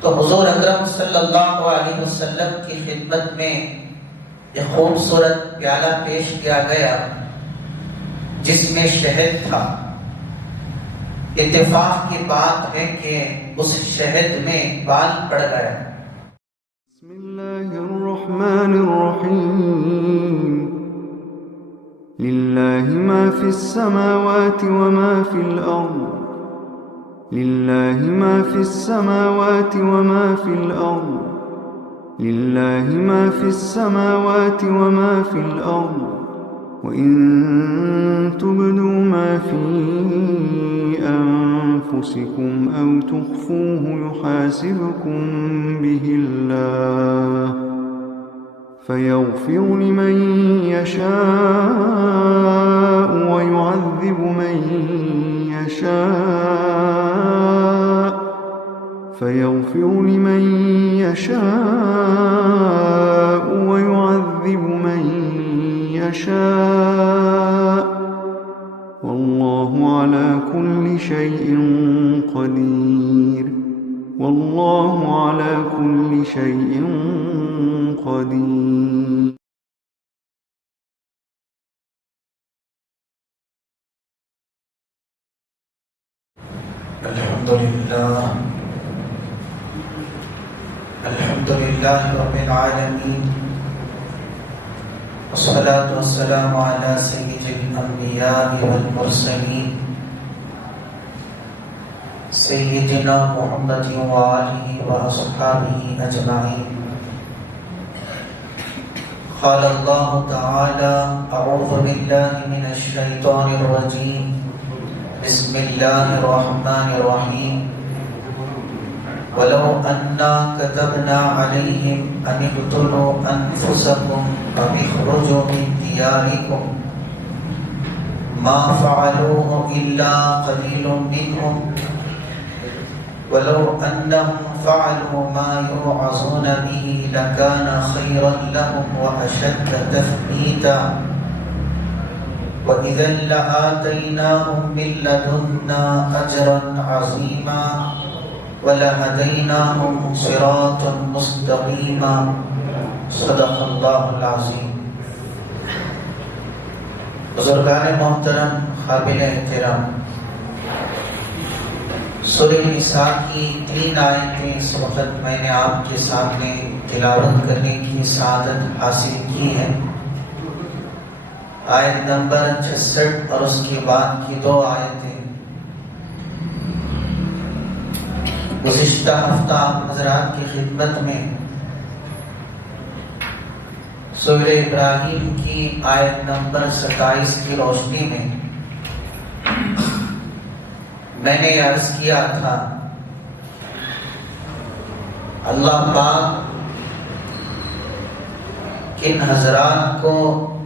تو حضور اکرم صلی اللہ علیہ وسلم کی خدمت میں ایک خوبصورت پیالہ پیش کیا گیا جس میں شہد تھا۔ اتفاق کی بات ہے کہ اس شہد میں بال پڑ گیا۔ بسم اللہ الرحمن الرحیم للہ ما فی السماوات وما فی الارض للہ ما فی السماوات وما فی الارض للہ ما فی السماوات وما فی الارض وَإِن تُبْدُوا مَا فِي أَنفُسِكُمْ أَوْ تُخْفُوهُ يُحَاسِبْكُم بِهِ اللَّهُ فَيَغْفِرُ لِمَن يَشَاءُ وَيُعَذِّبُ مَن يَشَاءُ فَيَغْفِرُ لِمَن يَشَاءُ وَيُعَذِّبُ مَن يشاء واللہ علی کل شیء قدیر واللہ علی کل شیء قدیر۔ الحمدللہ رب العالمین، والصلاة والسلام على سید الانبیاء والمرسلین سیدنا محمد وآلہ واصحابہ اجمعین۔ قال اللہ تعالی اعوذ باللہ من الشیطان الرجیم بسم اللہ الرحمن الرحیم وَلَوْ أَنَّا كَتَبْنَا عَلَيْهِمْ أَنِ اقْتُلُوا أَنفُسَكُمْ أَوِ اخْرُجُوا مِنْ دِيَارِكُمْ مَا فَعَلُوهُ إِلَّا قَلِيلٌ مِّنْهُمْ وَلَوْ أَنَّهُمْ فَعَلُوا مَا يُوعَظُونَ بِهِ لَكَانَ خَيْرًا لَهُمْ وَأَشَدَّ تَثْبِيتًا وَإِذًا لَآتَيْنَاهُمْ مِن لَّدُنَّا أَجْرًا عَظِيمًا وَلَهَدَيْنَاهُمْ صِرَاطًا مُسْتَقِيمًا۔ صدق اللہ العظیم۔ بزرگان محترم، قابل احترام، سورہ نساء کی 3 آیتیں اس وقت میں نے آپ کے سامنے تلاوت کرنے کی سعادت حاصل کی ہے۔ آیت نمبر 66 اور اس کے بعد کی 2 آیتیں گزشتہ ہفتہ آپ حضرات کی خدمت میں سورہ ابراہیم کی آیت نمبر 27 کی روشنی میں میں نے عرض کیا تھا اللہ پاک کن حضرات کو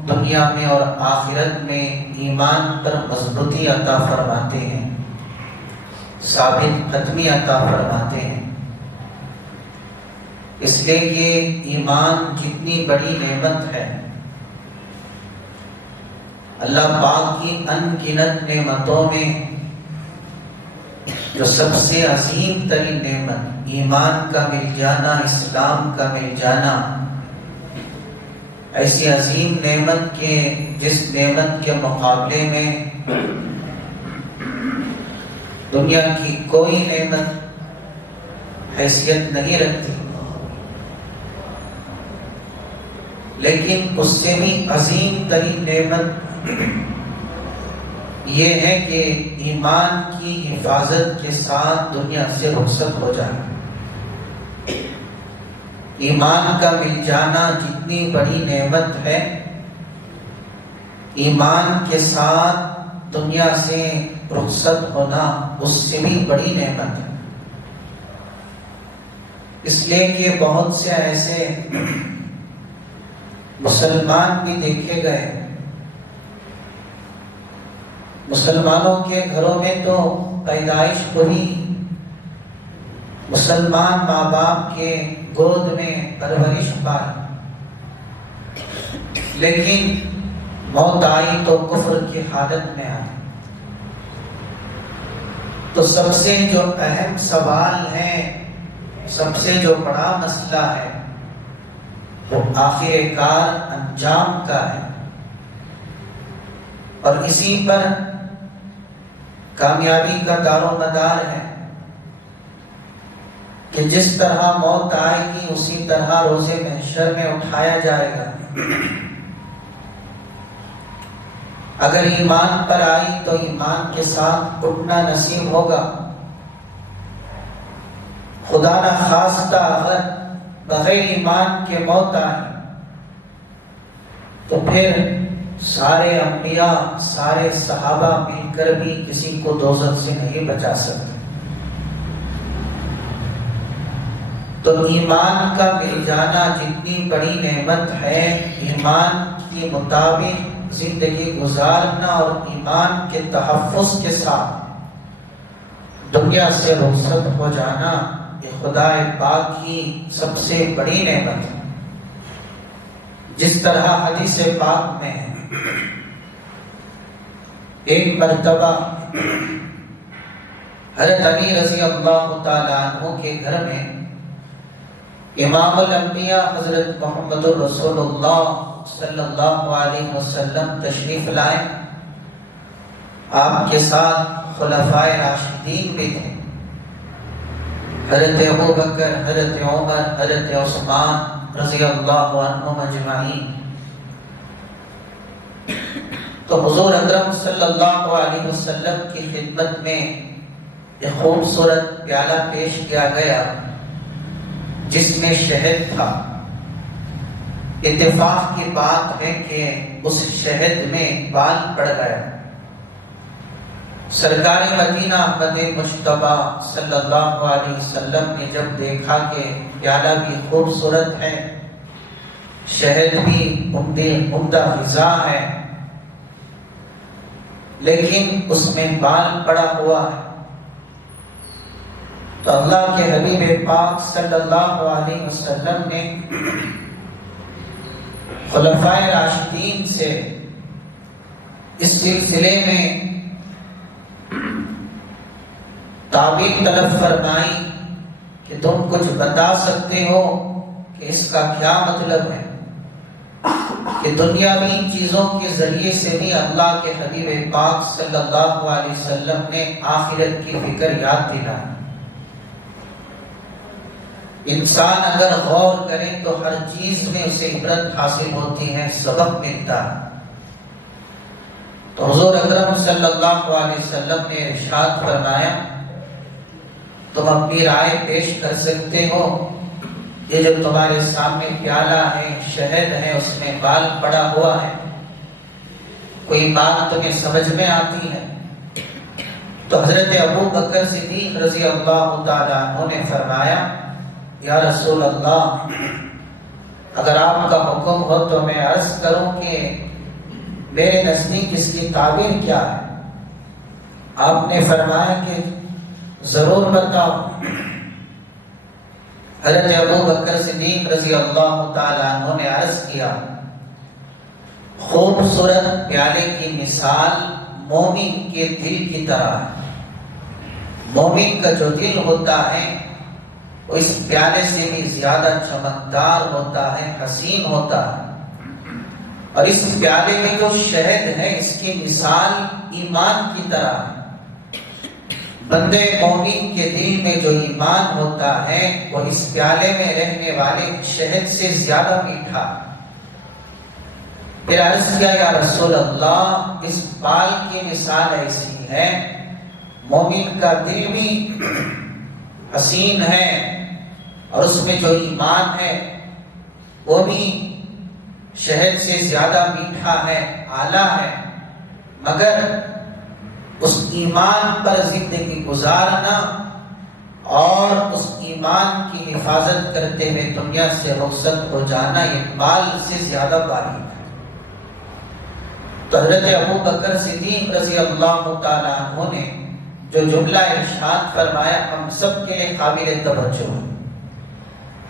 دنیا میں اور آخرت میں ایمان پر مضبوطی عطا فرماتے ہیں، ثابت قدمی عطا فرماتے ہیں، اس لیے کہ ایمان کتنی بڑی نعمت ہے۔ اللہ پاک کی ان گنت نعمتوں میں جو سب سے عظیم ترین نعمت ایمان کا مل جانا، اسلام کا مل جانا، ایسی عظیم نعمت کے جس نعمت کے مقابلے میں دنیا کی کوئی نعمت حیثیت نہیں رکھتی، لیکن اس سے بھی عظیم ترین نعمت یہ ہے کہ ایمان کی حفاظت کے ساتھ دنیا سے رخصت ہو جانا۔ ایمان کا مل جانا جتنی بڑی نعمت ہے، ایمان کے ساتھ دنیا سے رخصت ہونا اس سے بھی بڑی نعمت ہے۔ اس لیے کہ بہت سے ایسے مسلمان بھی دیکھے گئے، مسلمانوں کے گھروں میں تو پیدائش ہوئی، مسلمان ماں باپ کے گود میں پرورش پائی، لیکن موت آئی تو کفر کی حالت میں آئی۔ تو سب سے جو اہم سوال ہے، سب سے جو بڑا مسئلہ ہے، وہ آخر کار انجام کا ہے، اور اسی پر کامیابی کا دار و مدار ہے کہ جس طرح موت آئے گی اسی طرح روز محشر میں اٹھایا جائے گا۔ اگر ایمان پر آئی تو ایمان کے ساتھ اٹھنا نصیب ہوگا، خدا نہ خواستہ اگر بغیر ایمان کے موت آئی تو پھر سارے انبیاء، سارے صحابہ مل کر بھی کسی کو دوزخ سے نہیں بچا سکتے۔ تو ایمان کا مل جانا جتنی بڑی نعمت ہے، ایمان کے مطابق زندگی گزارنا اور ایمان کے تحفظ کے ساتھ دنیا سے رخصت ہو جانا، یہ خدا پاک کی سب سے بڑی نعمت ہے۔ جس طرح حدیث پاک میں ہے، ایک مرتبہ حضرت علی رضی اللہ تعالیٰ عنہ کے گھر میں امام الانبیاء حضرت محمد رسول اللہ صلی اللہ علیہ وسلم تشریف لائے۔ آپ کے ساتھ خلفائے راشدین بھی تھے، حضرت ابو بکر، حضرت عمر، حضرت عثمان رضی اللہ عنہم اجمعین۔ تو حضور اکرم صلی اللہ علیہ وسلم کی خدمت میں ایک خوبصورت پیالہ پیش کیا گیا جس میں شہد تھا۔ اتفاق کی بات ہے کہ اس شہد میں بال پڑ گیا۔ سرکار مدینہ احمد مجتبیٰ صلی اللہ علیہ وسلم نے جب دیکھا کہ پیالہ بھی خوبصورت ہے، شہد بھی عمدہ غذا ہے، لیکن اس میں بال پڑا ہوا ہے، تو اللہ کے حبیب پاک صلی اللہ علیہ وسلم نے خلفائے راشدین سے اس سلسلے میں تعبیر طلب فرمائی کہ تم کچھ بتا سکتے ہو کہ اس کا کیا مطلب ہے، کہ دنیاوی چیزوں کے ذریعے سے بھی اللہ کے حبیب پاک صلی اللہ علیہ وسلم نے آخرت کی فکر یاد دلائی۔ انسان اگر غور کرے تو ہر چیز میں اسے عبرت حاصل ہوتی ہے، سبق ملتا ہے۔ تو حضور اکرم صلی اللہ علیہ وسلم نے ارشاد فرمایا، تم اپنی رائے پیش کر سکتے ہو، یہ جو تمہارے سامنے پیالہ ہے، شہد ہے، اس میں بال پڑا ہوا ہے، کوئی بات تمہیں سمجھ میں آتی ہے؟ تو حضرت ابو بکر صدیق رضی اللہ تعالیٰ عنہ نے فرمایا، یا رسول اللہ، اگر آپ کا حکم ہو تو میں عرض کروں کہ میرے نزدیک اس کی تعبیر کیا ہے؟ آپ نے فرمایا کہ ضرور بتاؤ۔ حضرت ابو بکر صدیق رضی اللہ تعالیٰ عنہ نے عرض کیا، خوبصورت پیالے کی مثال مومن کے دل کی طرح ہے۔ مومن کا جو دل ہوتا ہے وہ اس پیالے سے بھی زیادہ چمکدار ہوتا ہے، حسین ہوتا ہے، اور اس پیالے میں جو شہد ہے اس کی مثال ایمان کی طرح ہے۔ بندے مومن کے دل میں جو ایمان ہوتا ہے وہ اس پیالے میں رہنے والے شہد سے زیادہ میٹھا۔ پھر عرض کیا، یا رسول اللہ، اس بال کی مثال ایسی ہے، مومن کا دل بھی حسین ہے اور اس میں جو ایمان ہے وہ بھی شہد سے زیادہ میٹھا ہے، اعلیٰ ہے، مگر اس ایمان پر زندگی گزارنا اور اس ایمان کی حفاظت کرتے ہوئے دنیا سے رخصت ہو جانا یہ بال سے زیادہ باریک ہے۔ تو حضرت ابو بکر صدیق رضی اللہ تعالیٰ عنہ نے جو جملہ ارشاد فرمایا ہم سب کے لیے قابل توجہ ہے۔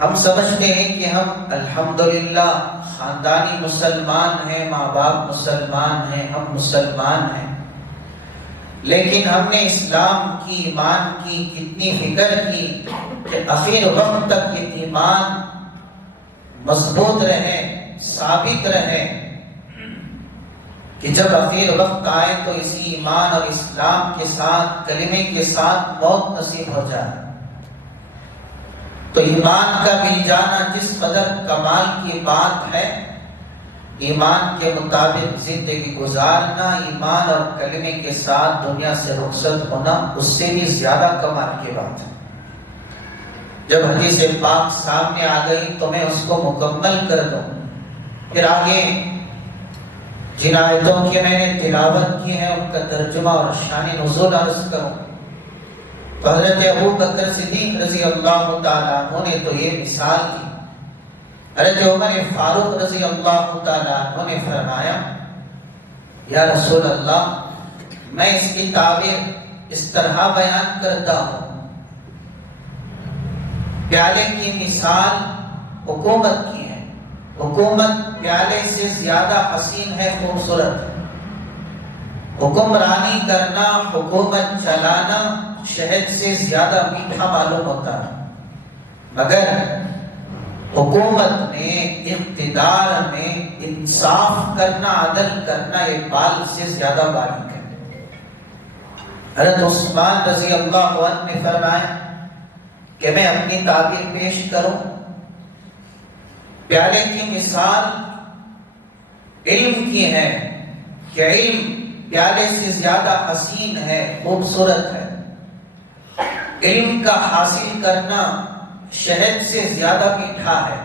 ہم سمجھتے ہیں کہ ہم الحمدللہ خاندانی مسلمان ہیں، ماں باپ مسلمان ہیں، ہم مسلمان ہیں، لیکن ہم نے اسلام کی، ایمان کی کتنی فکر کی کہ آخر وقت تک یہ ایمان مضبوط رہے، ثابت رہے، کہ جب آخر وقت آئے تو اسی ایمان اور اسلام کے ساتھ، کلمے کے ساتھ موت نصیب ہو جائے۔ تو ایمان کا مل جانا جس قدر کمال کی بات ہے، ایمان کے مطابق زندگی گزارنا، ایمان اور کلمے کے ساتھ دنیا سے رخصت ہونا اس سے بھی زیادہ کمال کی بات ہے۔ جب حدیث پاک سامنے آ گئی تو میں اس کو مکمل کر دوں، پھر آگے جن آیتوں کی میں نے تلاوت کی ہے ان کا ترجمہ اور شان نزول عرض کروں۔ تو حضرت ابو بکر صدیق رضی اللہ تعالیٰ عنہ نے تو یہ مثال کی۔ حضرت عمر فاروق رضی اللہ تعالیٰ عنہ نے فرمایا، یا رسول اللہ، میں اس کی تعبیر اس طرح بیان کرتا ہوں، پیالے کی مثال حکومت کی ہے، حکومت پیالے سے زیادہ حسین ہے، خوبصورت ہے۔ حکمرانی کرنا، حکومت چلانا شہد سے زیادہ میٹھا معلوم ہوتا ہے، مگر حکومت میں، اقتدار میں انصاف کرنا، عدل کرنا یہ بال سے زیادہ باریک ہے۔ حضرت عثمان رضی اللہ عنہ نے فرمایا کہ میں اپنی تعبیر پیش کروں، پیالے کی مثال علم کی ہے کہ علم پیالے سے زیادہ حسین ہے، خوبصورت ہے۔ علم کا حاصل کرنا شہد سے زیادہ میٹھا ہے،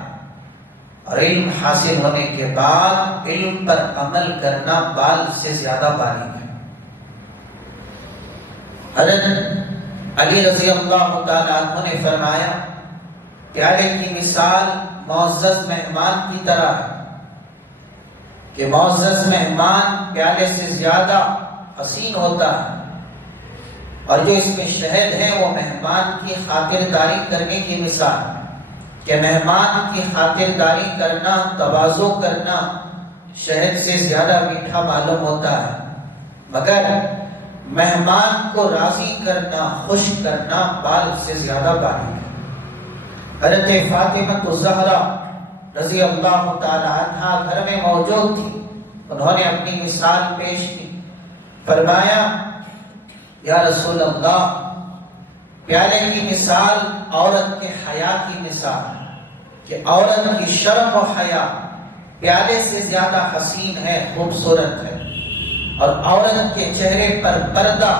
اور علم حاصل ہونے کے بعد علم پر عمل کرنا بال سے زیادہ باریک ہے۔ حضرت علی رضی اللہ تعالیٰ عنہ نے فرمایا، پیالے کی مثال معزز مہمان کی طرح ہے، کہ معزز مہمان پیالے سے زیادہ حسین ہوتا ہے، اور جو اس میں شہد ہے وہ مہمان کی خاطرداری کرنے کی مثال ہے، کہ مہمان کی خاطرداری کرنا، تواضع کرنا شہد سے زیادہ میٹھا معلوم ہوتا ہے، مگر مہمان کو راضی کرنا، خوش کرنا بال سے زیادہ باریک ہے۔ حضرت فاطمہ الزہرا رضی اللہ تعالی عنہا گھر میں موجود تھی، انہوں نے اپنی مثال پیش کی، فرمایا، یا رسول اللہ، پیالے کی مثال عورت کے حیا کی مثال ہے، کہ عورت کی شرم و حیا پیالے سے زیادہ حسین ہے، خوبصورت ہے، اور عورت کے چہرے پر پردہ،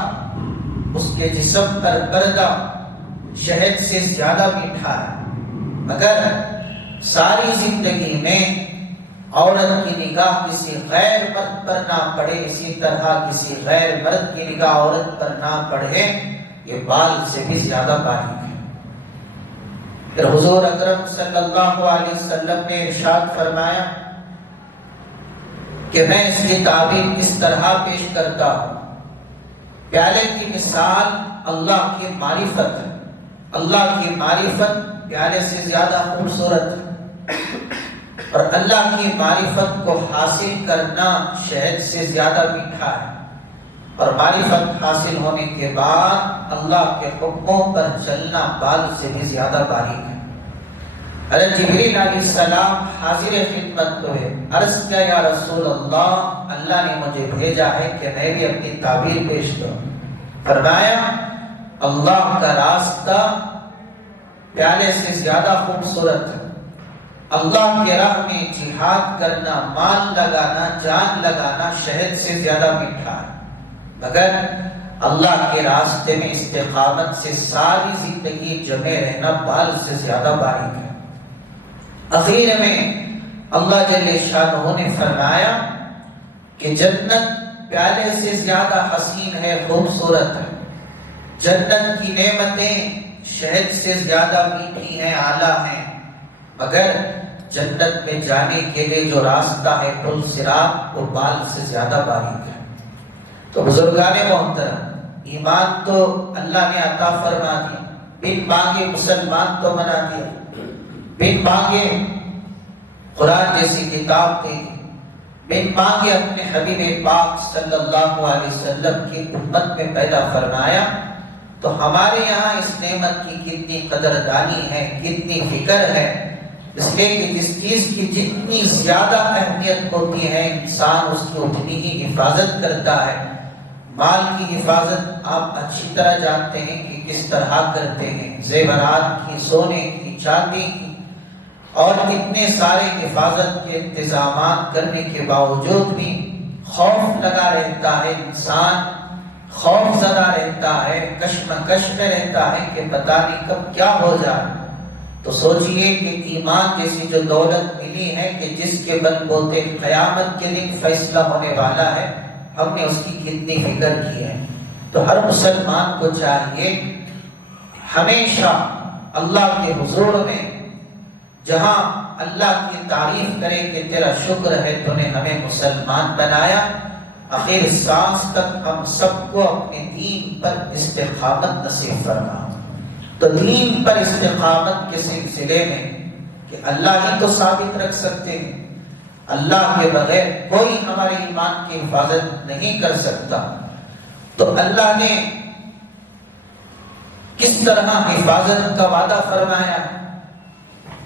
اس کے جسم پر پردہ شہد سے زیادہ میٹھا ہے، مگر ساری زندگی میں عورت کی نگاہ کسی غیر مرد پر نہ پڑے، اسی طرح کسی غیر مرد کی نگاہ عورت پر نہ پڑے، یہ بال سے بھی زیادہ باریک ہے۔ پھر حضور اکرم صلی اللہ علیہ وسلم نے ارشاد فرمایا کہ میں اس کی تعبیر اس طرح پیش کرتا ہوں، پیالے کی مثال اللہ کی معرفت ہے، اللہ کی معرفت پیالے سے زیادہ خوبصورت ہے، اور اللہ کی معرفت کو حاصل کرنا شہد سے زیادہ میٹھا ہے، اور معرفت حاصل ہونے کے بعد اللہ کے حکموں پر چلنا بال سے بھی زیادہ باریک ہے۔ حضرت جبریل علیہ السلام حاضر خدمت ہوئے، عرض کیا، یا رسول اللہ، اللہ نے مجھے بھیجا ہے کہ میں بھی اپنی تعبیر پیش کروں۔ فرمایا، اللہ کا راستہ پیالے سے زیادہ خوبصورت ہے، اللہ کے راہ میں جہاد کرنا، مال لگانا، جان لگانا شہد سے زیادہ میٹھا ہے، مگر اللہ کے راستے میں استقامت سے ساری زندگی جمے رہنا بال سے زیادہ باریک ہے۔ اخیر میں اللہ جل شانہ نے فرمایا کہ جنت پیالے سے زیادہ حسین ہے، خوبصورت ہے، جنت کی نعمتیں شہد سے زیادہ میٹھی ہیں، اعلیٰ ہیں، مگر جنت میں جانے کے لیے جو راستہ ہے پل صراط، وہ بال سے زیادہ باریک ہے۔ تو بزرگان محترم، ایمان تو اللہ نے عطا فرما دیا، بن مانگے مسلمان تو بنا دیا، بن مانگے قرآن جیسی کتاب دے دی، بن مانگے اپنے حبیب پاک صلی اللہ علیہ وسلم کی امت میں پیدا فرمایا، تو ہمارے یہاں اس نعمت کی کتنی قدردانی ہے، کتنی فکر ہے، اس لیے کہ جس چیز کی جتنی زیادہ اہمیت ہوتی ہے انسان اس کی اتنی ہی حفاظت کرتا ہے۔ مال کی حفاظت آپ اچھی طرح جانتے ہیں کہ کس طرح کرتے ہیں، زیورات کی، سونے کی، چاندی کی، اور اتنے سارے حفاظت کے انتظامات کرنے کے باوجود بھی خوف لگا رہتا ہے، انسان خوف زدہ رہتا ہے، کشمکش میں رہتا ہے کہ پتہ نہیں کب کیا ہو جائے۔ تو سوچئے کہ ایمان جیسی جو دولت ملی ہے کہ جس کے بل بوتے قیامت کے دن فیصلہ ہونے والا ہے، ہم نے اس کی کتنی فکر کی ہے۔ تو ہر مسلمان کو چاہیے ہمیشہ اللہ کے حضور میں جہاں اللہ کی تعریف کرے کہ تیرا شکر ہے تو نے ہمیں مسلمان بنایا، آخر سانس تک ہم سب کو اپنے دین پر استقامت نصیب فرما۔ تو دین پر استقامت کے سلسلے میں کہ اللہ ہی تو ثابت رکھ سکتے ہیں، اللہ کے بغیر کوئی ہمارے ایمان کی حفاظت نہیں کر سکتا۔ تو اللہ نے کس طرح حفاظت کا وعدہ فرمایا،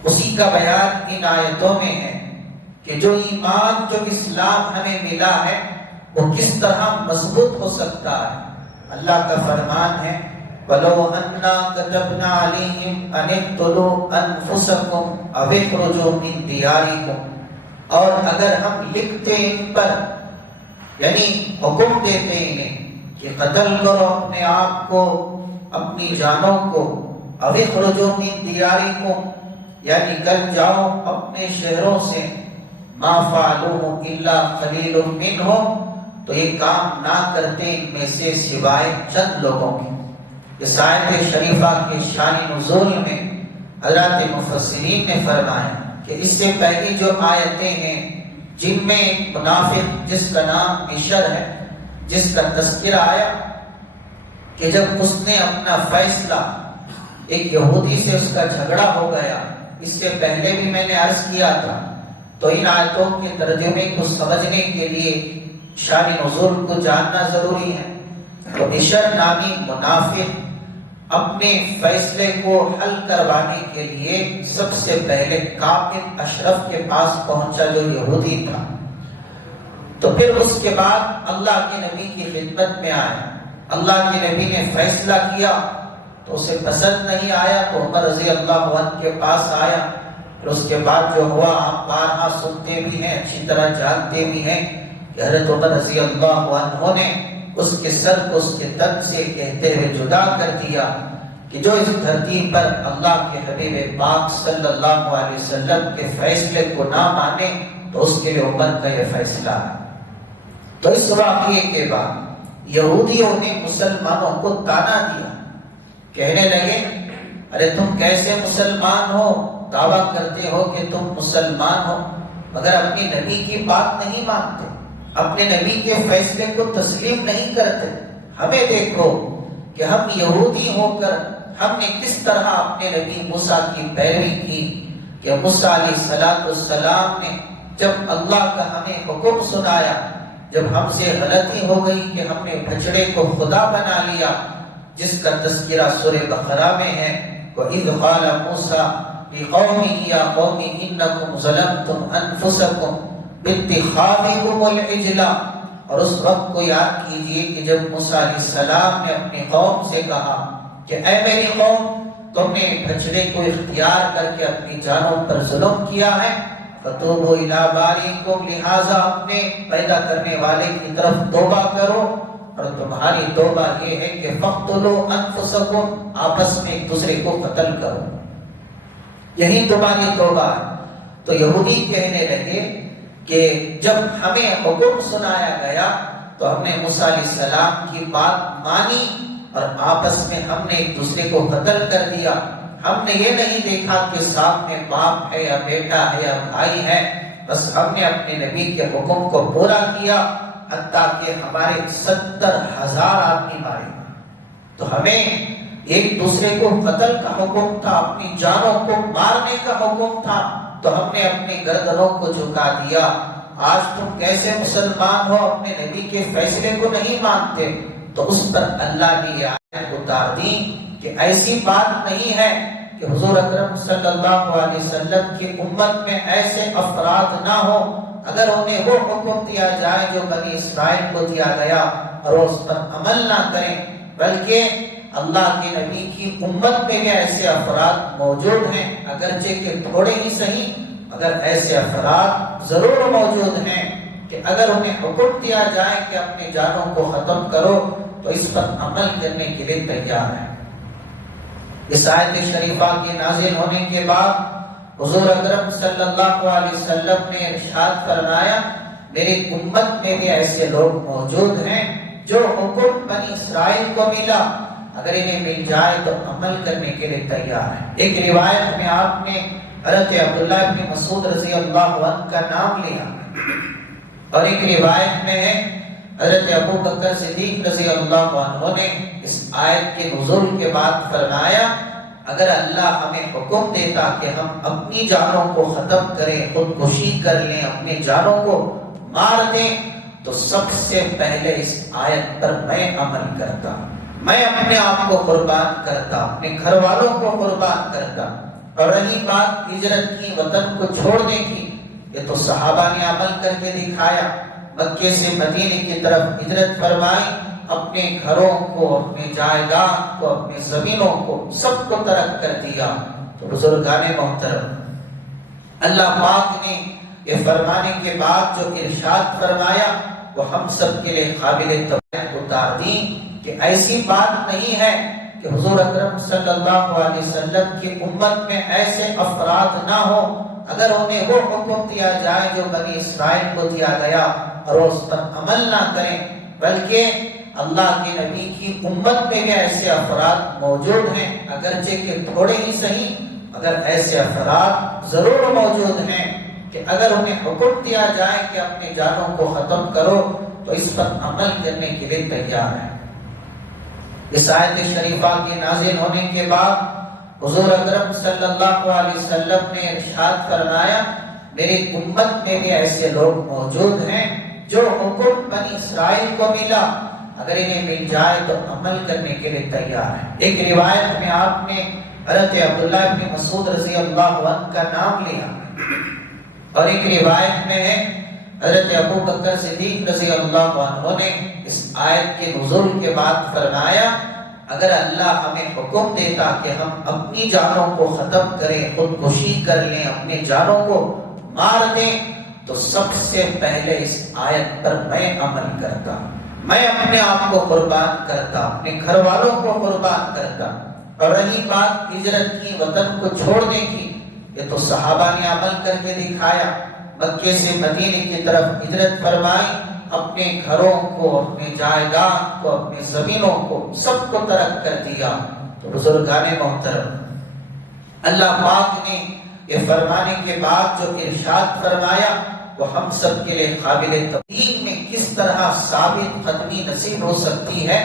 اسی کا بیان ان آیتوں میں ہے کہ جو ایمان، جو اسلام ہمیں ملا ہے وہ کس طرح مضبوط ہو سکتا ہے۔ اللہ کا فرمان ہے وَلَوْ أَنَّا كَتَبْنَا عَلَيْهِمْ أَنِ اقْتُلُوا أَنفُسَكُمْ أَوِ اخْرُجُوا مِنْ دِيَارِكُمْ، اور اگر ہم لکھتے ان پر، یعنی حکم دیتے انہیں کہ قتل کرو اپنے آپ کو، اپنی جانوں کو، أَوِ اخْرُجُوا مِنْ دِيَارِكُمْ، یعنی نکل جاؤ اپنے شہروں سے، مَا فَعَلُوهُ إِلَّا قَلِيلٌ مِّنْهُمْ، تو یہ کام نہ کرتے ان میں سے سوائے چند لوگوں کے۔ اس آیت شریفہ کے شان نزول میں حضرات مفسرین نے فرمایا کہ اس سے پہلی جو آیتیں ہیں جن میں ایک منافق جس کا نام بشر ہے، جس کا تذکرہ آیا کہ جب اس نے اپنا فیصلہ، ایک یہودی سے اس کا جھگڑا ہو گیا، اس سے پہلے بھی میں نے عرض کیا تھا، تو ان آیتوں کے ترجمے کو سمجھنے کے لیے شان نزول کو جاننا ضروری ہے۔ تو بشر نامی منافق اپنے فیصلے کو حل کروانے کے لیے سب سے پہلے کاتب اشرف کے پاس پہنچا جو یہودی تھا، تو پھر اس کے بعد اللہ کے نبی کی خدمت میں آیا، اللہ کے نبی نے فیصلہ کیا تو اسے پسند نہیں آیا، تو عمر رضی اللہ عنہ کے پاس آیا، پھر اس کے بعد جو ہوا آپ بارہا سنتے بھی ہیں، اچھی طرح جانتے بھی ہیں کہ حضرت عمر رضی اللہ عنہ نے اس کے سر کو اس کے تن سے کہتے ہوئے جدا کر دیا کہ جو اس دھرتی پر اللہ کے حبیب پاک صلی اللہ علیہ وسلم کے فیصلے کو نہ مانے تو اس کے لیے عمر کا یہ فیصلہ ہے۔ تو اس واقعے کے بعد یہودیوں نے مسلمانوں کو تانا دیا، کہنے لگے ارے تم کیسے مسلمان ہو، دعویٰ کرتے ہو کہ تم مسلمان ہو مگر اپنی نبی کی بات نہیں مانتے، اپنے نبی کے فیصلے کو تسلیم نہیں کرتے۔ ہمیں دیکھو کہ ہم یہودی ہو کر ہم نے کس طرح اپنے نبی موسیٰ کی پیروی کی کہ موسیٰ علیہ السلام نے جب اللہ کا ہمیں حکم سنایا، جب ہم سے غلطی ہو گئی کہ ہم نے بچڑے کو خدا بنا لیا، جس کا تذکرہ سورہ بقرہ میں ہے وَإِذْ قَالَ مُوسَىٰ لِقَوْمِهِ يَا قَوْمِ إِنَّكُمْ ظَلَمْتُمْ أَنفُسَكُمْ بِاتِّخَاذِكُمُ الْعِجْلَ، اور اس وقت کو یاد کیجئے کہ جب موسیٰ علیہ السلام نے اپنی قوم سے کہا کہ اے میری قوم، تم نے بچڑے کو اختیار کر کے اپنی جانوں پر ظلم کیا ہے، فَتُوبُوا إِلَىٰ بَارِئِكُمْ، لہٰذا اپنے پیدا کرنے والے کی طرف توبہ کرو، اور تمہاری توبہ یہ ہے کہ فَاقْتُلُوا أَنفُسَكُمْ، آپس میں ایک دوسرے کو قتل کرو، یہی تمہاری توبہ ہے۔ تو یہودی کہنے لگے کہ جب ہمیں حکم سنایا گیا تو ہم نے موسیٰ علیہ السلام کی بات مانی اور آپس میں ہم نے ایک دوسرے کو قتل کر دیا، ہم نے یہ نہیں دیکھا کہ سامنے باپ ہے یا بیٹا ہے یا بھائی ہے، بس ہم نے اپنے نبی کے حکم کو پورا کیا، حتیٰ کہ ہمارے 70,000 آدمی مارے۔ تو ہمیں ایک دوسرے کو قتل کا حکم تھا، اپنی جانوں کو مارنے کا حکم تھا، تو ہم نے اپنی گردنوں کو جھکا دیا آج تم کیسے مسلمان ہو، اپنے نبی کے فیصلے کو نہیں مانتے؟ تو اس پر اللہ نے یہ آیت اتار دی کہ ایسی بات نہیں ہے کہ حضور اکرم صلی اللہ علیہ وسلم کی امت میں ایسے افراد نہ ہو اگر انہیں وہ حکم دیا جائے جو بنی اسرائیل کو دیا گیا اور اس پر عمل نہ کریں، بلکہ اللہ کے نبی کی امت میں بھی ایسے افراد موجود ہیں، اگرچہ کہ تھوڑے ہی صحیح مگر ایسے افراد ضرور موجود ہیں کہ اگر انہیں حکم دیا جائے کہ اپنی جانوں کو ختم کرو تو اس پر عمل کرنے کے لیے تیار ہیں۔ اس آیت شریفہ کے نازل ہونے کے بعد حضور اکرم صلی اللہ علیہ وسلم نے ارشاد فرمایا میری امت میں بھی ایسے لوگ موجود ہیں جو حکم بنی اسرائیل کو ملا اگر انہیں مل جائے تو عمل کرنے کے لیے تیار ہیں۔ ایک روایت میں آپ نے حضرت عبداللہ بن مسعود رضی اللہ عنہ کا نام لیا اور ایک روایت میں ہے حضرت ابو بکر صدیق رضی اللہ عنہ نے اس آیت کے نزول کے بعد فرمایا اگر اللہ ہمیں حکم دیتا کہ ہم اپنی جانوں کو ختم کریں، خودکشی کر لیں، اپنی جانوں کو مار دیں تو سب سے پہلے اس آیت پر میں عمل کرتا، میں اپنے آپ کو قربان کرتا، اپنے گھر والوں کو قربان کرتا۔ اور رہی بات ہجرت کی، وطن کو چھوڑنے کی، یہ تو صحابہ نے عمل کر کے دکھایا، مکے سے مدینے کی طرف ہجرت فرمائی، اپنے گھروں کو، اپنے جائیداد کو، اپنی زمینوں کو سب کو ترک کر دیا۔ تو بزرگان محترم، اللہ پاک نے یہ فرمانے کے بعد جو ارشاد فرمایا وہ ہم سب کے لیے قابل توجہ اتار دی کہ ایسی بات نہیں ہے کہ حضور اکرم صلی اللہ علیہ وسلم کی امت میں ایسے افراد نہ ہو اگر انہیں وہ حکم دیا جائے جو بنی اسرائیل کو دیا گیا اور اس پر عمل نہ کریں، بلکہ اللہ کے نبی کی امت میں بھی ایسے افراد موجود ہیں، اگرچہ کہ تھوڑے ہی صحیح مگر ایسے افراد ضرور موجود ہیں کہ اگر انہیں حکم دیا جائے کہ اپنی جانوں کو ختم کرو تو اس پر عمل کرنے کے لیے تیار ہیں۔ اس آیت شریفہ کے نازل ہونے کے بعد حضور اکرم صلی اللہ علیہ وسلم نے ارشاد فرمایا میری امت میں بھی ایسے لوگ موجود ہیں جو حکم بنی اسرائیل کو ملا اگر انہیں مل جائے تو عمل کرنے کے لیے تیار ہیں۔ ایک روایت میں آپ نے حضرت عبداللہ بن مسعود رضی اللہ عنہ کا نام لیا اور ایک روایت میں ہے حضرت ابو بکر صدیق رضی اللہ عنہ نے اس آیت کے نزول کے بعد فرمایا اگر اللہ ہمیں حکم دیتا کہ ہم اپنی جانوں کو ختم کریں، خودکشی کر لیں، اپنی جانوں کو مار دیں تو سب سے پہلے اس آیت پر میں عمل کرتا، میں اپنے آپ کو قربان کرتا، اپنے گھر والوں کو قربان کرتا۔ اور رہی بات ہجرت کی، وطن کو چھوڑنے کی، یہ تو صحابہ نے عمل کر کے دکھایا، مکے سے مدینے کی طرف ہجرت فرمائی، اپنے گھروں کو، اپنے جائیداد کو، اپنی زمینوں کو سب کو ترک کر دیا۔ تو بزرگان محترم، اللہ پاک نے یہ فرمانے کے بعد جو ارشاد فرمایا وہ ہم سب کے لیے قابل تبدیل میں کس طرح ثابت قدمی نصیب ہو سکتی ہے،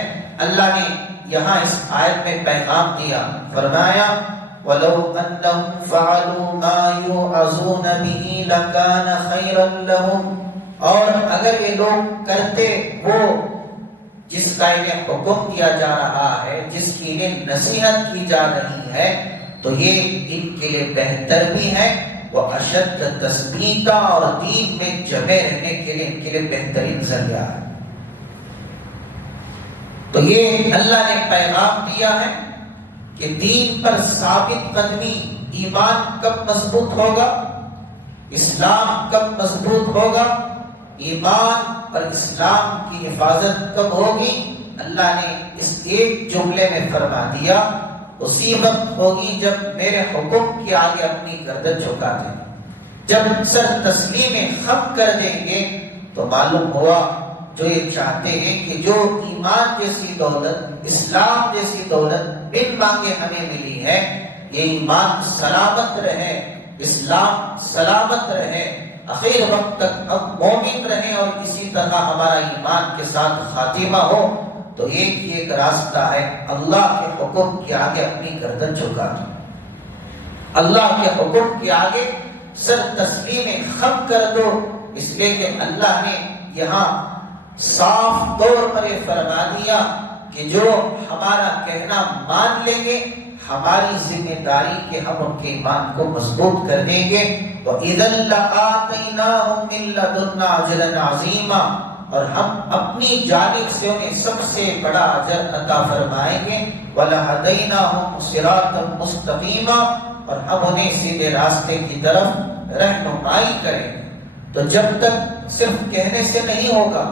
اللہ نے یہاں اس آیت میں پیغام دیا، فرمایا وَلَوْ أَنَّهُمْ فَعَلُوا مَا يُوعَظُونَ بِهِ لَكَانَ خَيْرًا لَهُمْ، اور اگر یہ لوگ کرتے وہ جس کا انہیں حکم دیا جا رہا ہے، جس کی انہیں نصیحت کی جا رہی ہے، تو یہ ان کے لیے بہتر بھی ہے، وہ اشد تثبیتا، اور دین میں جمے رہنے کے لیے ان کے لیے بہترین ذریعہ ہے۔ تو یہ اللہ نے پیغام دیا ہے کہ دین پر ثابت قدمی، ایمان کب مضبوط ہوگا، اسلام کب مضبوط ہوگا، ایمان اور اسلام کی حفاظت کب ہوگی، اللہ نے اس ایک جملے میں فرما دیا، اسی وقت ہوگی جب میرے حکم کے آگے اپنی گردن جھکا دیں، جب سر تسلیم خم کر دیں گے تو معلوم ہوا جو یہ چاہتے ہیں کہ جو ایمان جیسی دولت، اسلام جیسی دولت بن مانگے ہمیں ملی ہے، یہ ایمان سلامت رہے، اسلام سلامت رہے، آخر وقت تک اب مومن رہے اور اسی طرح ہمارا ایمان کے ساتھ خاتمہ ہو، تو ایک ہی ایک راستہ ہے، اللہ کے حکم کے آگے اپنی گردن جھکا دو، اللہ کے حکم کے آگے سر تسلیم خم کر دو، اس لیے کہ اللہ نے یہاں صاف طور پر یہ فرما دیا کہ جو ہمارا کہنا مان لیں گے ہماری ذمہ داری کہ ہم ان کے ایمان کو مضبوط کر دیں گے. وَإِذًا لَآتَيْنَاهُم مِّن لَّدُنَّا أَجْرًا عَظِيمًا، اور ہم اپنی جانب سے انہیں سب سے بڑا اجر عطا فرمائیں گے. وَلَهَدَيْنَاهُمْ صِرَاطًا مُّسْتَقِيمًا، اور ہم انہیں سیدھے راستے کی طرف رہنمائی کریں. تو جب تک صرف کہنے سے نہیں ہوگا،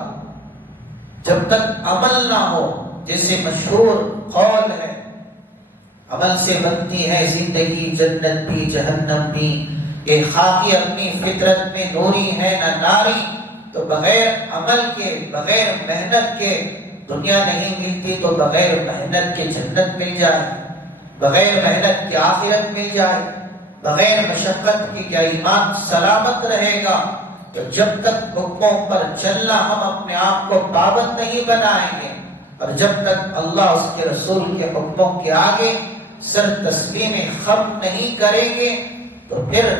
جب تک عمل نہ ہو، جیسے مشہور قول ہے عمل سے بنتی ہے زندگی جنت بھی جہنم بھی، کہ خاکی اپنی فطرت میں نوری ہے نہ ناری. تو بغیر عمل کے، بغیر محنت کے دنیا نہیں ملتی، تو بغیر محنت کے جنت مل جائے، بغیر محنت کے آخرت مل جائے. بغیر مشقت کی کیا ایمان سلامت رہے گا؟ تو جب تک حکموں پر چلنا ہم اپنے آپ کو پابند نہیں بنائیں گے، اور جب تک اللہ اس کے رسول کے حکموں کے آگے سر تسلیم خم نہیں کریں گے، تو پھر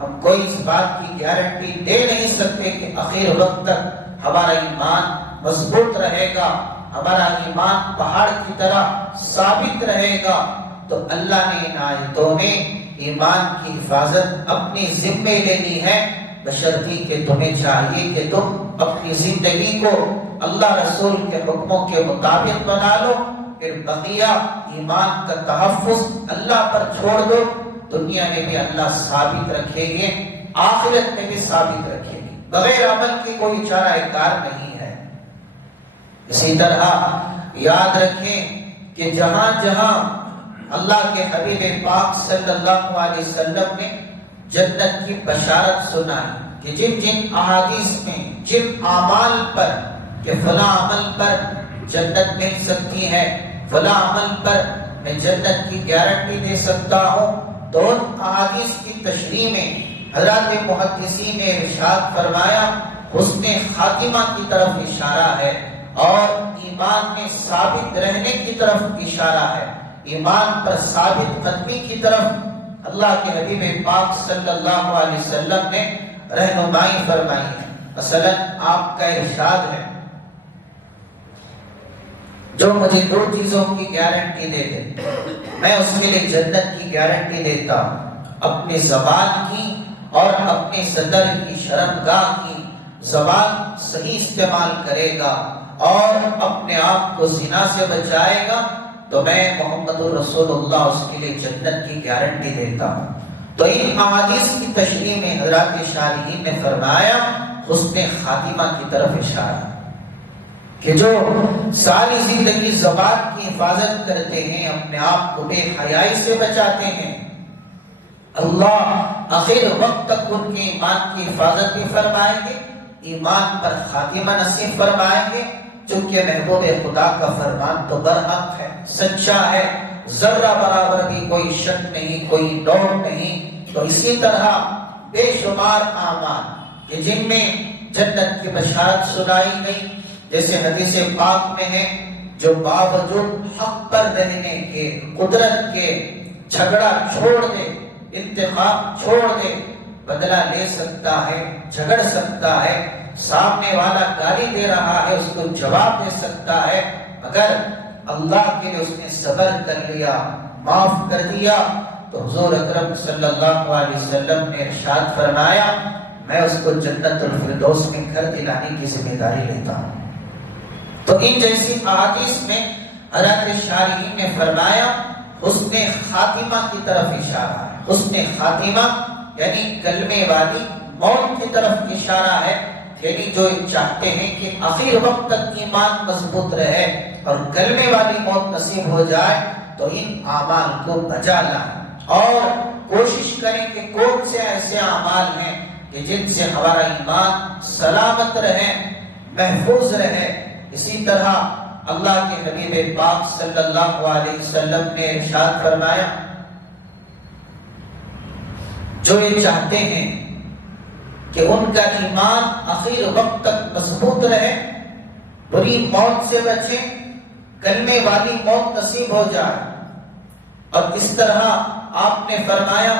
ہم کوئی اس بات کی گارنٹی دے نہیں سکتے کہ آخر وقت تک ہمارا ایمان مضبوط رہے گا، ہمارا ایمان پہاڑ کی طرح ثابت رہے گا. تو اللہ نے ان آیتوں میں ایمان کی حفاظت اپنی ذمہ لینی ہے، بشرطی کہ تمہیں چاہیے کہ تم اپنی زندگی کو اللہ رسول کے حکموں کے مطابق بنا لو. پھر بقیہ ایمان کا تحفظ اللہ پر چھوڑ دو. دنیا میں بھی اللہ ثابت رکھیں گے، آخرت میں بھی ثابت رکھیں گے. بغیر عمل کی کوئی چارہ کار نہیں ہے. اسی طرح یاد رکھیں کہ جہاں جہاں اللہ کے حبیب پاک صلی اللہ علیہ وسلم نے جنت کی بشارت سنائی کہ جن جن احادیث میں جن اعمال پر کہ فلاں عمل پر جنت مل سکتی ہے، فلاں عمل پر میں جنت کی گارنٹی دے سکتا ہوں، تو ان احادیث کی تشریح میں حضرات محدثین نے ارشاد فرمایا حسن خاتمہ کی طرف اشارہ ہے اور ایمان میں ثابت رہنے کی طرف اشارہ ہے، ایمان پر ثابت قدمی کی طرف اللہ کے حبیب پاک صلی اللہ علیہ وسلم نے رہنمائی فرمائی ہے. مثلا آپ کا ارشاد ہے جو مجھے دو چیزوں کی گارنٹی دے دے میں اس کے لیے جنت کی گارنٹی دیتا ہوں، اپنی زبان کی اور اپنے صدر کی شرمگاہ کی. زبان صحیح استعمال کرے گا اور اپنے آپ کو زنا سے بچائے گا تو میں محمد رسول اللہ اس کے لیے جنت کی گارنٹی دیتا ہوں. تو ان احادیث کی تشریح میں حضرات شارحین نے فرمایا حسن خاتمہ کی طرف اشارہ کہ جو ساری زندگی زبان کی حفاظت کرتے ہیں، اپنے آپ کو بے حیائی سے بچاتے ہیں، اللہ آخر وقت تک ان کے ایمان کی حفاظت بھی فرمائیں گے، ایمان پر خاتمہ نصیب فرمائیں گے. چونکہ محبوب خدا کا فرمان تو برحق ہے، سچا ہے، ذرہ برابر بھی کوئی شک نہیں، کوئی ڈاؤٹ نہیں. تو اسی طرح بے شمار اعمال کہ جن میں جنت کی بشارت سنائی گئی، جیسے حدیث پاک میں ہے جو باوجود حق پر رہنے کے، قدرت کے، جھگڑا چھوڑ دے، انتخاب چھوڑ دے، بدلہ لے سکتا ہے، جھگڑ سکتا ہے، سامنے والا گالی دے رہا ہے اس کو جواب دے سکتا ہے، اگر اللہ کے لیے اس نے صبر کر لیا، معاف کر دیا، تو حضور اکرم صلی اللہ علیہ وسلم نے ارشاد فرمایا میں اس کو جنت الفردوس میں گھر دلانے کی ذمہ داری لیتا ہوں. تو ان جیسی احادیث میں حضرات شارحین نے فرمایا حسن خاتمہ کی طرف اشارہ ہے. حسن خاتمہ یعنی کلمے والی موت کی طرف اشارہ ہے، یعنی جو چاہتے ہیں کہ آخر وقت تک ایمان مضبوط رہے اور کلمے والی موت نصیب ہو جائے تو ان اعمال کو بجا لائیں اور کوشش کریں کہ کون سے ایسے اعمال ہیں کہ جن سے ہمارا ایمان سلامت رہے، محفوظ رہے. اسی طرح اللہ کے حبیب پاک صلی اللہ علیہ وسلم نے ارشاد فرمایا جو یہ چاہتے ہیں کہ ان کا ایمان آخر وقت تک مضبوط رہے، بری موت سے بچیں، کلمے والی موت نصیب ہو جائے، اور اس طرح آپ نے فرمایا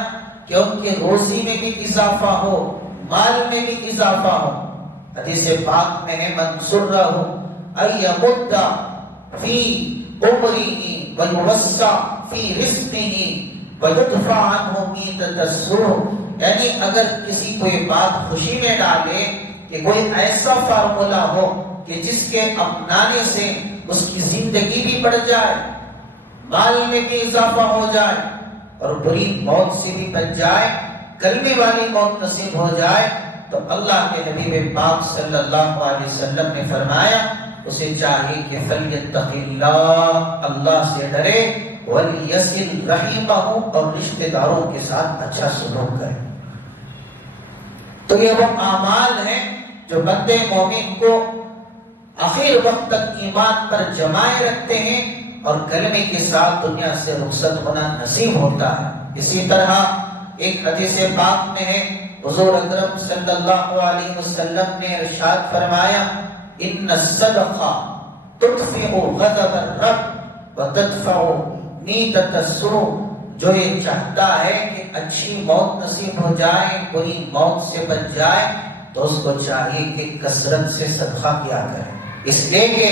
کہ ان کے روزی میں بھی اضافہ ہو، مال میں بھی اضافہ ہو. حدیث پاک میں ہے من سرہ ان یمد فی عمرہ ویوسع فی رزقہ ویدفع عنہ میتۃ السوء. یعنی اگر کسی کو یہ بات خوشی میں ڈالے کہ کوئی ایسا فارمولا ہو کہ جس کے اپنانے سے اس کی زندگی بھی بڑھ جائے, مال میں بھی اضافہ ہو جائے اور بری موت سے بھی بچ جائے, کلمے والی موت نصیب ہو جائے, تو اللہ کے نبی پاک صلی اللہ علیہ وسلم نے فرمایا اسے چاہیے کہ فلیتق اللہ, اللہ سے ڈرے, ولیصل رحمہ, اور رشتہ داروں کے ساتھ اچھا سلوک کرے. تو یہ وہ اعمال ہیں جو بندے مومن کو آخر وقت تک ایمان پر جمائے رکھتے ہیں اور کلمے کے ساتھ دنیا سے رخصت ہونا نصیب ہوتا ہے. اسی طرح ایک حدیث پاک میں ہے حضور اکرم صلی اللہ علیہ وسلم نے ارشاد فرمایا ان الصدقہ تطفئ غضب الرب وتدفع میتۃ السوء. جو یہ چاہتا ہے کہ اچھی موت نصیب ہو جائے, بری موت سے بچ جائے, تو اس کو چاہیے کہ کثرت سے صدقہ کیا کرے. اس لیے کہ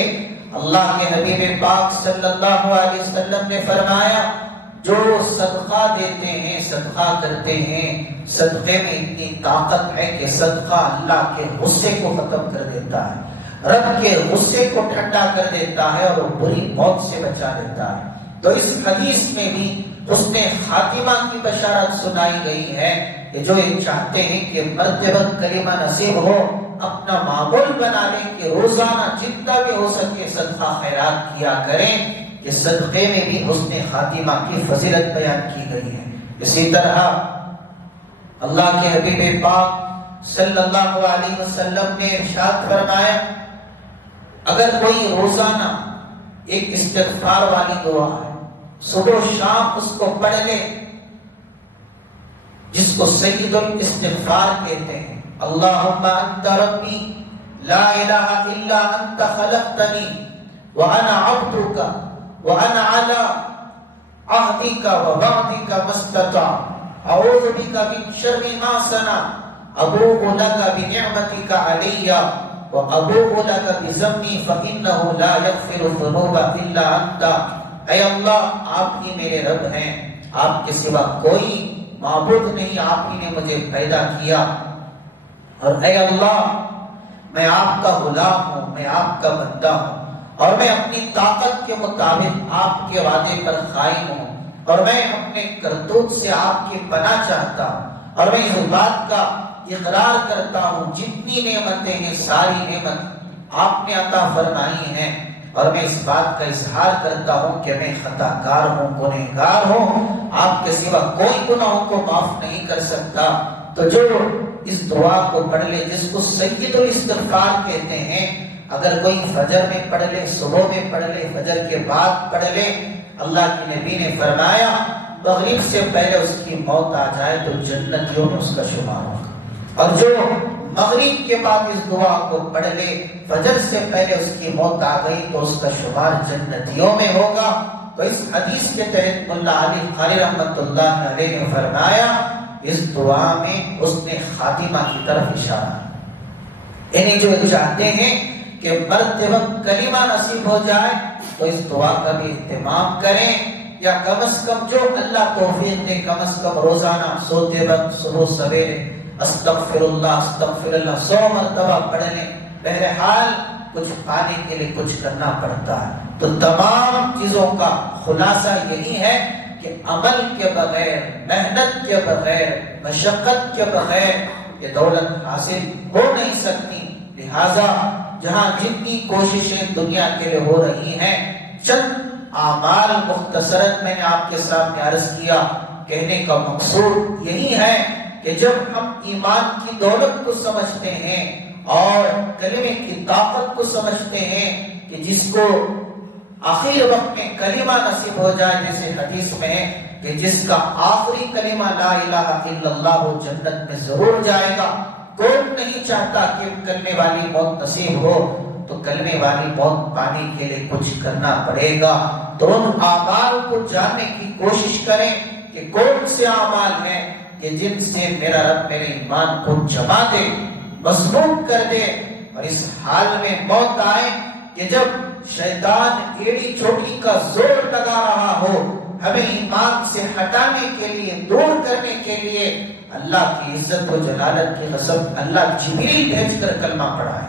اللہ کے حبیب پاک صلی اللہ علیہ وسلم نے فرمایا جو صدقہ دیتے ہیں, صدقہ کرتے ہیں, صدقے میں اتنی طاقت ہے کہ صدقہ اللہ کے غصے کو ختم کر دیتا ہے, رب کے غصے کو ٹھنڈا کر دیتا ہے اور بری موت سے بچا دیتا ہے. تو اس حدیث میں بھی حسن خاتمہ کی بشارت سنائی گئی ہے کہ جو یہ چاہتے ہیں کہ مرتبہ کلمہ نصیب ہو, اپنا معمول بنا لیں کہ روزانہ جتنا بھی ہو سکے صدقہ خیرات کیا کریں, کہ صدقے میں بھی حسن خاتمہ کی فضیلت بیان کی گئی ہے. اسی طرح اللہ کے حبیب پاک صلی اللہ علیہ وسلم نے ارشاد فرمایا اگر کوئی روزانہ ایک استغفار والی دعا ہے, صبح و شام اس کو پڑھ لے, جس کو سید الاستغفار کہتے ہیں, اللہم انت ربی لا الہ الا انت خلقتنی وانا عبدک وانا علی عہدک ووعدک ما استطعت اعوذ بک من شر ما صنعت ابوء لک بنعمتک علی وابوء لک بذنبی فانہ لا یغفر الذنوب الا انت. اے اللہ آپ ہی میرے رب ہیں, آپ کے سوا کوئی معبود نہیں, آپ ہی نے مجھے پیدا کیا, اور اے اللہ میں آپ کا غلام ہوں, میں آپ کا بندہ ہوں, اور میں اپنی طاقت کے مطابق آپ کے وعدے پر قائم ہوں, اور میں اپنے کرتوت سے آپ کی پناہ چاہتا ہوں, اور میں اس بات کا اقرار کرتا ہوں جتنی نعمتیں ہیں ساری نعمت آپ نے عطا فرمائی ہیں, اور میں اس بات کا اظہار کرتا ہوں کہ میں خطا کار ہوں, گنہگار ہوں, آپ کے سوا کوئی گناہوں کو معاف نہیں کر سکتا. تو جو اس دعا کو پڑھ لے, جس کو سید الاستغفار کہتے ہیں, اگر کوئی فجر میں پڑھ لے, صبح میں پڑھ لے, فجر کے بعد پڑھ لے, اللہ کے نبی نے فرمایا مغرب سے پہلے اس کی موت آ جائے تو جنتیوں میں اس کا شمار ہوگا. اور جو مغرب کے بعد اس دعا کو پڑھ لے, فجر سے پہلے اس کی موت آ گئی تو اس کا شمار جنتیوں میں ہوگا. تو اس حدیث کے تحت ملا علی قاری رحمت اللہ علیہ نے فرمایا اس دعا میں حسن خاتمہ کی طرف اشارہ ہے. یعنی جو چاہتے ہیں کہ مرتبہ کلمہ نصیب ہو جائے تو اس دعا کا بھی اہتمام کریں, یا کم از کم جو اللہ توفیق دے کم از کم روزانہ سوتے وقت صبح سویرے استغفر اللہ 100 مرتبہ پڑھ لیں. بہرحال کچھ پانے کے لیے کچھ کرنا پڑتا ہے. تو تمام چیزوں کا خلاصہ یہی ہے کہ عمل کے بغیر, محنت کے بغیر, مشقت کے بغیر یہ دولت حاصل ہو نہیں سکتی. لہذا جہاں جتنی کوششیں دنیا کے لیے ہو رہی ہیں, چند اعمال مختصراً میں نے آپ کے سامنے عرض کیا. کہنے کا مقصود یہی ہے کہ جب ہم ایمان کی دولت کو سمجھتے ہیں اور کلمے کی طاقت کو سمجھتے ہیں کہ جس کو آخری وقت میں کلمہ نصیب ہو جائے, جیسے حدیث میں ہے کہ جس کا آخری کلمہ لا الہ الا اللہ ہو جنت میں ضرور جائے گا. کون نہیں چاہتا کہ کلمے والی موت نصیب ہو, تو کلمے والی موت پانے کے لیے کچھ کرنا پڑے گا. تو ان اعمال کو جاننے کی کوشش کریں کہ کون سے اعمال ہیں کہ جن سے میرا رب میرے ایمان کو جما دے، مضبوط کر دے، اور اس حال میں موت آئے کہ جب شیطان ایڑی چوٹی کا زور لگا رہا ہو ہمیں ایمان سے ہٹانے کے لیے، دور کرنے کے لیے، اللہ کی عزت و جلالت کی قسم اللہ جبریل بھیج کر کلمہ پڑھائے۔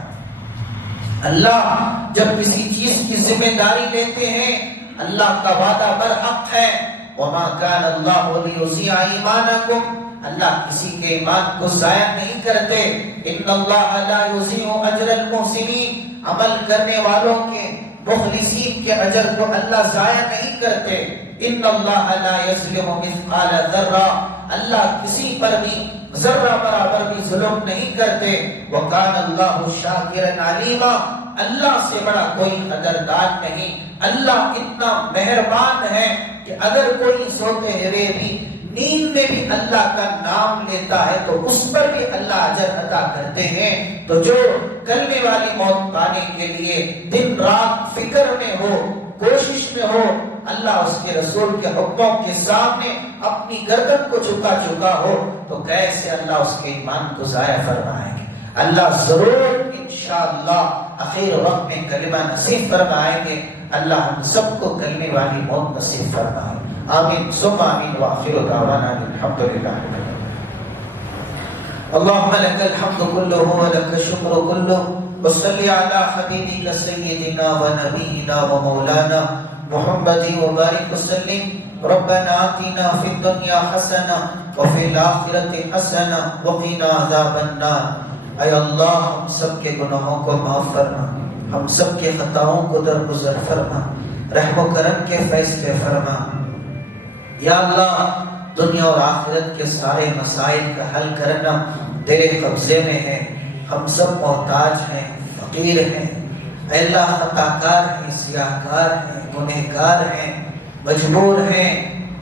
اللہ جب کسی چیز کی ذمہ داری لیتے ہیں اللہ کا وعدہ برحق ہے، وما كان الله ليضيع ایمانکم، اللہ کسی کے ایمان کو ضائع نہیں کرتے۔ ان اللہ لا یضيع اجر المحسنین، عمل کرنے والوں کے، مخلصین کے اجر کو اللہ ضائع نہیں کرتے۔ ان اللہ لا یظلم مثقال ذرہ، اللہ کسی پر بھی ذرہ برابر بھی ظلم نہیں کرتے۔ وکان اللہ شاکرا علیما، اللہ سے بڑا کوئی قدردان نہیں۔ اللہ اتنا مہربان ہے کہ اگر کوئی سوتے ہوئے بھی نیند میں بھی اللہ کا نام لیتا ہے تو اس پر بھی اللہ اجر عطا کرتے ہیں۔ تو جو کلمے والی موت پانے کے لیے دن رات فکر میں ہو، کوشش میں ہو، اللہ اس کے رسول کے حکموں کے سامنے اپنی گردن کو جھکا چکا ہو، تو کیسے اللہ اس کے ایمان کو ضائع فرمائیں گے؟ اللہ ضرور انشاءاللہ اخیر وقت میں کلمہ نصیب فرمائیں گے۔ اللہ ہم سب کو کلمے والی موت نصیب فرمائے۔ آمین ثم آمین وآخر دعوانا الحمدللہ۔ اللهم لك الحمد كله ولك الشكر كله، وصل على حبيبك سيدنا ونبينا ومولانا محمد وبارك وسلم۔ ربنا آتنا في الدنيا حسنة وفي الآخرة حسنة وقنا عذاب النار۔ اے اللہ ہم سب کے گناہوں کو معاف فرما، ہم سب کے خطاؤں کو درگزر فرما، رحم و کرم کے فیصلے فرما۔ یا اللہ دنیا اور آخرت کے سارے مسائل کا حل کرنا تیرے قبضے میں ہے۔ ہم سب محتاج ہیں، فقیر ہیں، اے اللہ خطا کار ہیں، سیاہ کار ہیں، گنہگار ہیں، مجبور ہیں،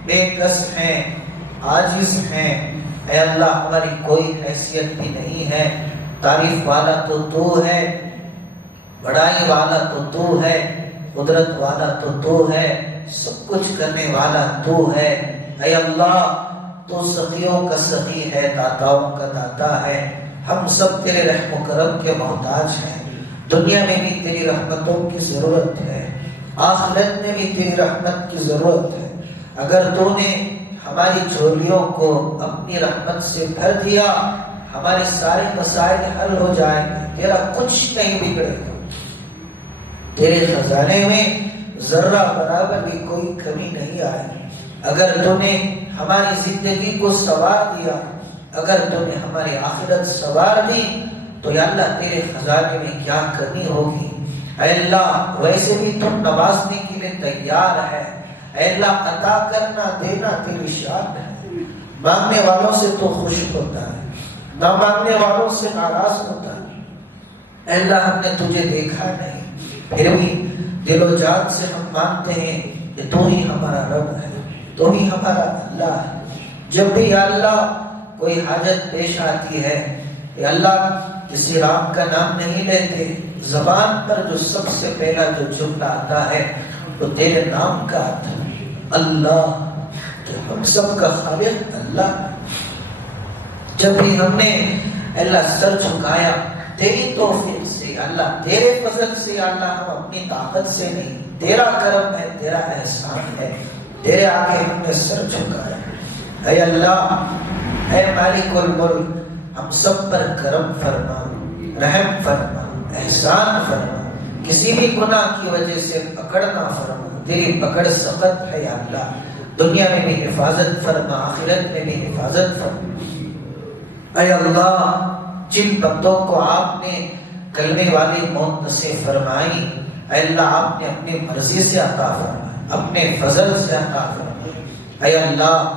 بے کس ہیں، عاجز ہیں۔ اے اللہ ہماری کوئی حیثیت بھی نہیں ہے، تعریف والا تو تو ہے، بڑائی والا تو تو ہے، قدرت والا تو تو ہے، سب کچھ کرنے والا تو ہے۔ اے اللہ تو سخیوں کا سخی ہے، داتاؤں کا داتا ہے۔ ہم سب تیرے رحم و کرم کے محتاج ہیں۔ دنیا میں بھی تیری رحمتوں کی ضرورت ہے، آخرت میں بھی تیری رحمت کی ضرورت ہے۔ اگر تو نے ہماری جھولیوں کو اپنی رحمت سے بھر دیا ہمارے سارے مسائل حل ہو جائیں گے، تیرا کچھ نہیں بگڑے گا، تیرے خزانے میں ذرہ برابر بھی کوئی کمی نہیں آئے گی۔ اگر تو نے ہماری زندگی کو سنوار دیا، اگر تو نے ہماری آخرت سنوار دی، تو یا اللہ تیرے خزانے میں کیا کمی ہوگی۔ اے اللہ ویسے بھی تم نوازنے کے لیے تیار ہے۔ اے اللہ عطا کرنا دینا تیری شان ہے، مانگنے والوں سے تو خوش ہوتا ہے، نہ مانگنے والوں سے ناراض ہوتا ہے۔ اے اللہ ہم نے تجھے دیکھا نہیں، پھر بھی دل و جان سے ہم مانتے ہیں کہ تو ہی ہمارا رب ہے، تو ہی ہمارا اللہ ہے۔ جب بھی یا اللہ کوئی حاجت پیش آتی ہے، یا اللہ کسی رام کا نام نہیں لیتے، زبان پر جو سب سے پہلا جو جملہ آتا ہے وہ تیرے نام کا آتا ہے، اللہ، کہ ہم سب کا خالق اللہ۔ جب بھی ہم نے اللہ سر جھکایا تیری توفیق سے، اللہ تیرے فضل سے، اللہ ہم اپنی طاقت سے نہیں، تیرا کرم ہے، تیرا احسان ہے، تیرے آگے ہم نے سر جھکایا۔ اے اللہ، اے مالک الملک، ہم سب پر کرم فرما، رحم فرما، احسان فرما، کسی بھی گناہ کی وجہ سے پکڑ نہ فرما، تیری پکڑ سخت ہے یا اللہ۔ دنیا میں بھی حفاظت فرما، آخرت میں بھی حفاظت فرما۔ اے اللہ جن بندوں کو آپ نے کلمے والی موت نصیب فرمائی، اے اللہ آپ نے اپنی مرضی سے عطا فرمائی، اپنے فضل سے عطا فرمائی۔ اے اللہ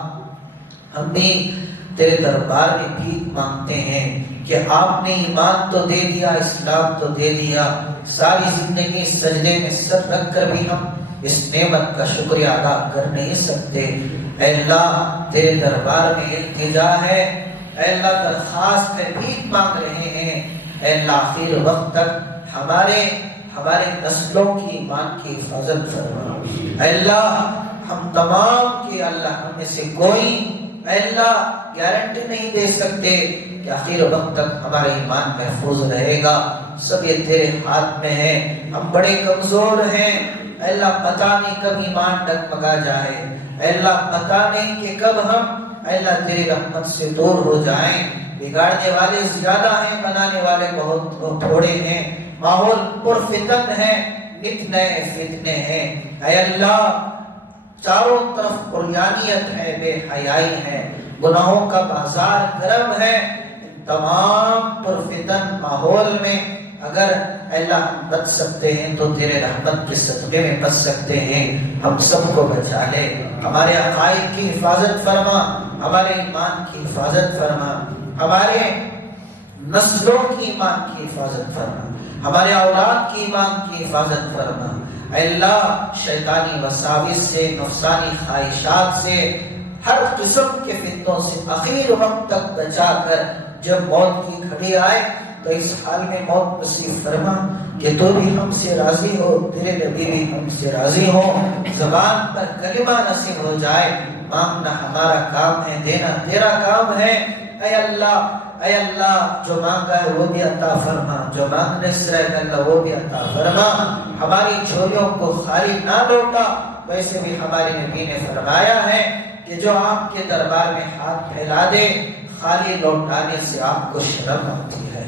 ہم بھی تیرے دربار میں بھیک مانگتے ہیں کہ آپ نے ایمان تو دے دیا، اسلام تو دے دیا، ساری زندگی سجدے میں سر رکھ کر بھی ہم اس نعمت کا شکریہ ادا کر نہیں سکتے۔ اے اللہ تیرے دربار میں التجا ہے، اے اللہ درخواست ہے، بھیک مانگ رہے ہیں، اے اللہ آخر وقت تک ہمارے نسلوں کی ایمان کی حفاظت فرما۔ اے اللہ ہم تمام کے اللہ ہم میں سے کوئی اے اللہ گارنٹی نہیں دے سکتے کہ آخر وقت تک ہمارا ایمان محفوظ رہے گا، سب یہ تیرے ہاتھ میں ہے، ہم بڑے کمزور ہیں، اے اللہ پتہ نہیں کب ایمان ڈگمگا جائے، اے اللہ پتہ نہیں کہ کب ہم اے اللہ تیری رحمت سے دور ہو جائیں، بگاڑنے والے زیادہ ہیں، بنانے والے بہت تھوڑے ہیں، ماحول پر فتن ہے، نت نئے فتنے ہیں، اے اللہ چاروں طرف عریانیت ہے، بے حیائی ہے، گناہوں کا بازار گرم ہے، تمام پر فتن ماحول میں اگر اللہ بچ سکتے ہیں تو تیرے رحمت کے صدقے میں بچ سکتے ہیں، ہم سب کو بچا لے، ہمارے عقائد کی حفاظت فرما، ہمارے ایمان کی حفاظت فرما، ہمارے نسلوں کی ایمان کی حفاظت فرما، ہمارے اولاد کی ایمان کی حفاظت فرما، اے اللہ شیطانی وساوس سے، نفسانی خواہشات سے، ہر قسم کے فتنوں سے آخر وقت تک بچا کر جب موت کی گھڑی آئے تو اس حال میں موت نصیب فرما کہ تو بھی ہم سے راضی ہو، تیرے نبی بھی ہم سے راضی ہو، زبان پر کلمہ نصیب ہو جائے، مانگنا ہمارا کام ہے، دینا تیرا کام ہے، اے اللہ جو مانگا ہے وہ بھی عطا فرما، جو مانگنے سے رہ اللہ وہ بھی عطا فرما، ہماری جھولیوں کو خالی نہ لوٹا، ویسے بھی ہمارے نبی نے فرمایا ہے کہ جو آپ کے دربار میں ہاتھ پھیلا دے خالی لوٹانے سے آپ کو شرم آتی ہے،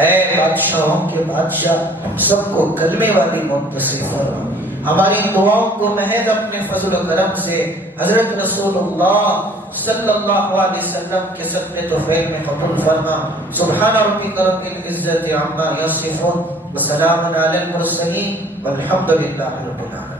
اے بادشاہوں کے بادشاہ ہم سب کو کلمے والی موت نصیب فرما، ہماری دعاؤں کو محض اپنے فضل و کرم سے حضرت رسول اللہ صلی اللہ علیہ وسلم کے صدقے طفیل میں قبول فرما، سبحان ربک رب العزت عما یصفون وسلام علی المرسلین والحمد للہ رب العالمین۔